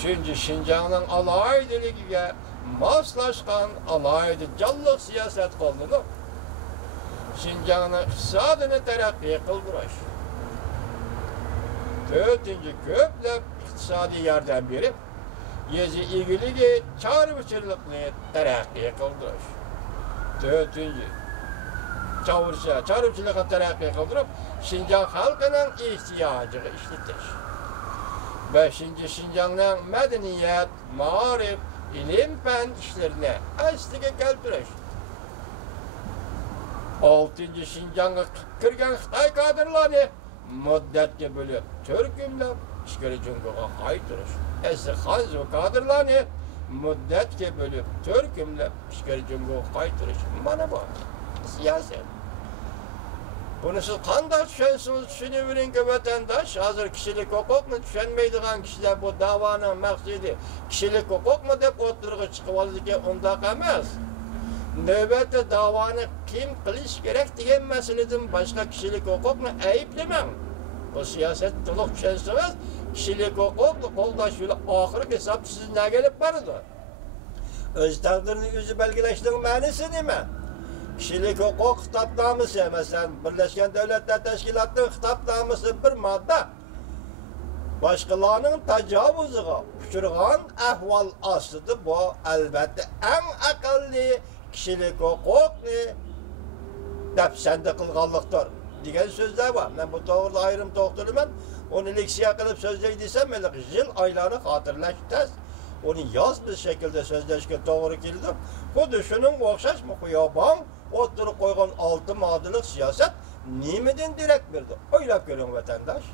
Üçüncü, Şinjan'ın alaydiligiga moslaşkan alaydı canlıq siyaset kolunu Şinjan'ın iqtisadını terakki kıldırış. Dördüncü, köplep iqtisadi yardım berip, yezi ilgiligi çarmıçılıkını terakki kıldırış. Dördüncü, çarmıçılıkını terakki kıldırıp, Şinjan halkının ihtiyacını işletiş. Beşinci, Şinjan'ın medeniyet, marif, ilim fen işlerine asliga keltirish. Altıncı, Şinjan'a kirgan Xitoy kadrlarını muddatga bo'lib, turkumlab ichkari jungoga qaytirish. Asli hanzu kadrlarını muddatga bo'lib, turkumlab ichkari jungoga qaytirish. Mana bu siyaset. Bunu siz qanday tushunsiz, tushunavering ki vatandaş, hozir kishilik huquqni tushunmaydigan kishilar bu da'voning maqsadi kishilik huquqmi deb o'tirg'i chiqib oldiga undaq emas. Navbatda da'voni kim qilish kerak degan masaladan boshqa kishilik huquqni ayblamang. Bu siyoset to'liq tushunsangiz, kishilik huquqni qo'llash yo'li oxirgi hisob siz nega kelib boradi? O'z taqdirini o'zi belgilashning ma'nosi nima? Kishilik huquq kitobnomasi, masalan, Birlashgan Davlatlar Tashkilotining kitobnomasi bir modda boshqalarning tajovuziga uchragan ahvol ostida bu albatta eng aqlli kishilik huquqni dafsanda qilganlikdir degan so'zlar bor. Men bu to'g'rida ayrim to'xtalman. Uni leksiya qilib so'zlay desam, men yil oylarni xotirlash tez. Uni yozma shaklda so'zlashga to'g'ri keldi. Xuddi shuning o'xshash muqoyabon o'tirib qo'ygan 6 moddalik siyosat nimadan derak berdi? O'ylab ko'ring vatandosh.